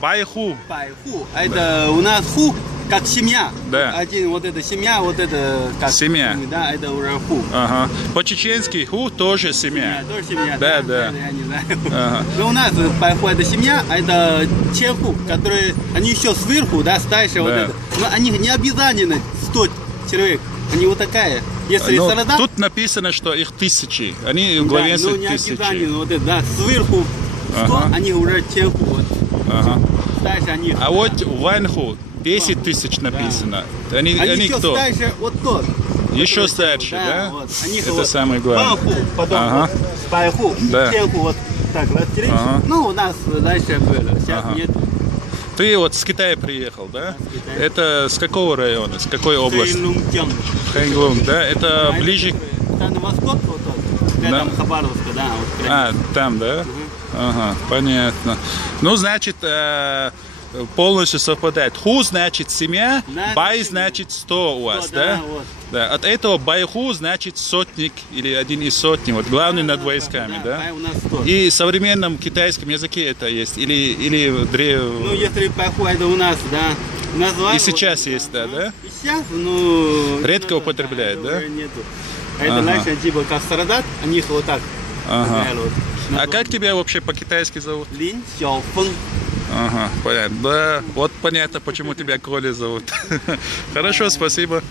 Байху. Байху. Это у нас ху, как семья. Да. Один вот эта семья, вот это как Семья. Да, это уже ху. Ага. По-чеченски ху тоже семья. Тоже семья. Да, да. Я не знаю. Ага. Но у нас байху это семья, а это чеху, которые они еще сверху, да, старше вот это. Но они не обязательно 100 человек. Они вот такая. Если солдат... Тут написано, что их 1000. Они главенствуют 1000. Ну, не обязательно, вот это, да, сверху 100, они уже чеху. Вот. Ага. Старше они. А вот в Ванху 10 тысяч написано. Да. Они еще кто? Старше, вот тот. Еще старше, да? Вот. Они Это вот самое главное. Банху, потом вот, байху, Да. чеху, вот так разделить. Ну, у нас дальше было. Сейчас нет. Ты вот с Китая приехал, да? Это с какого района, с какой области? Хэнглунг, да? Это ближе... Это на восток, вот тот. Да. Там Хабаровска, да. Вот, а, там, да? Ага, понятно. Ну, значит, полностью совпадает. Ху значит семья, бай значит 100 у вас, да? Вот. Да. От этого байху значит сотник или один из сотни, вот главный над войсками, да? У нас 100. И в современном китайском языке это есть, или Ну, если байху, это у нас, да. Назвали, и сейчас вот, есть, да? И сейчас, ну... Редко употребляют, да? Уже нету. А это раньше, типа, как солдат, они вот так. А как тебя вообще по-китайски зовут? Лин Сяофeng. Ага, понятно. Да, вот понятно, почему тебя Коля зовут. Хорошо, спасибо.